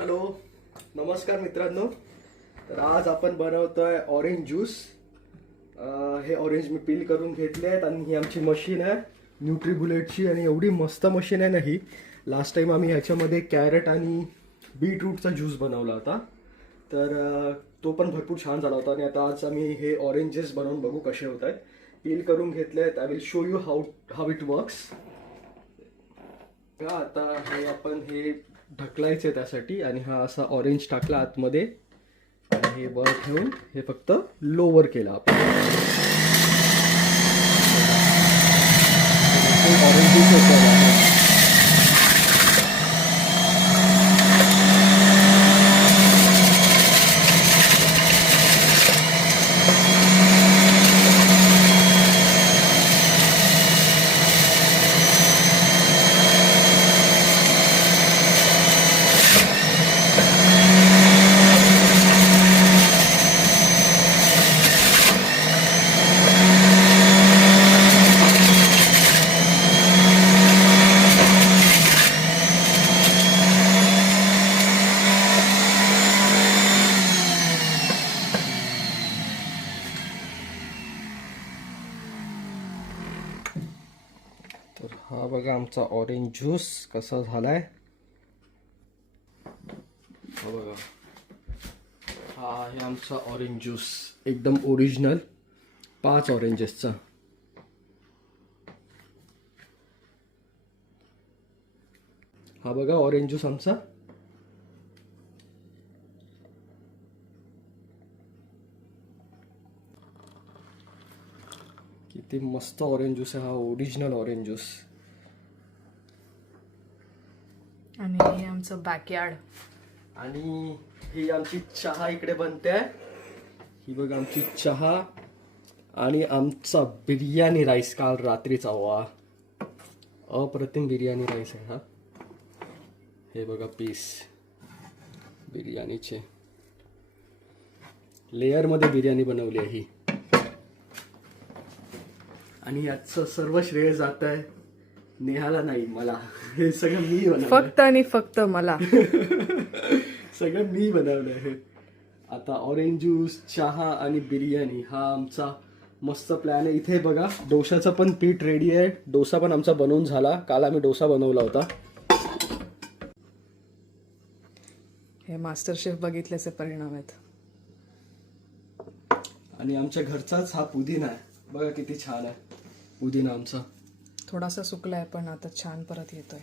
Hello, नमस्कार मित्रांनो. तर आज आपण बनवतोय ऑरेंज ज्यूस. हे ऑरेंज मी पील करून घेतले आहेत आणि ही आमची मशीन आहे न्यूट्रीबुलेटची आणि एवढी मस्त मशीन आहे ना ही. लास्ट टाइम आम्ही ह्याच्यामध्ये कॅरेट आणि बीटरूटचा ज्यूस बनवला होता, तर तो पण भरपूर छान झाला होता. आणि आता आज आम्ही हे ऑरेंजेस बनवून बघू कसे होत आहेत. पील करून घेतले आहेत. I will show you how it works. आता हे आपण हे ढकलायचे त्यासाठी, आणि हा असा ऑरेंज टाकला आतमध्ये आणि हे वर ठेवून हे फक्त लोवर केला आपण. ऑरेंज होतं. तर हा बघा आमचा ऑरेंज ज्यूस कसा झालाय. हा बघा, हा आहे आमचा ऑरेंज ज्यूस, एकदम ओरिजिनल 5 ऑरेंजेसचा. हा बघा ऑरेंज ज्यूस आमचा. किती मस्त ऑरेंज ज्यूस आहे हा, ओरिजिनल ऑरेंज ज्यूस. आणि हे आमचं बॅकयार्ड. आणि ही आमची चहा इकडे बनते. ही बघा आमची चहा आणि आमचा बिर्याणी राईस काल रात्रीचा. वा, अप्रतिम बिर्याणी राईस आहे हा. हे बघा पीस बिर्याणीचे, लेयर मध्ये बिर्याणी बनवली आहे ही. आणि याचं सर्व श्रेय जात आहे नेहाला, नाही मला. हे सगळं मी बनवलं, फक्त आणि फक्त मला. सगळं मी बनवलं आहे. आता ऑरेंज ज्यूस, चहा आणि बिर्याणी हा आमचा मस्त प्लॅन आहे. इथे बघा डोशाचं पण पीठ रेडी आहे. डोसा पण आमचा बनवून झाला. काल आम्ही डोसा बनवला होता. हे मास्टर शेफ बघितल्याचे परिणाम आहेत. आणि आमच्या घरचाच हा पुदिना आहे. बघा किती छान आहे पुदिना आमचा. थोडासा सुकलाय पण आता छान परत येतोय.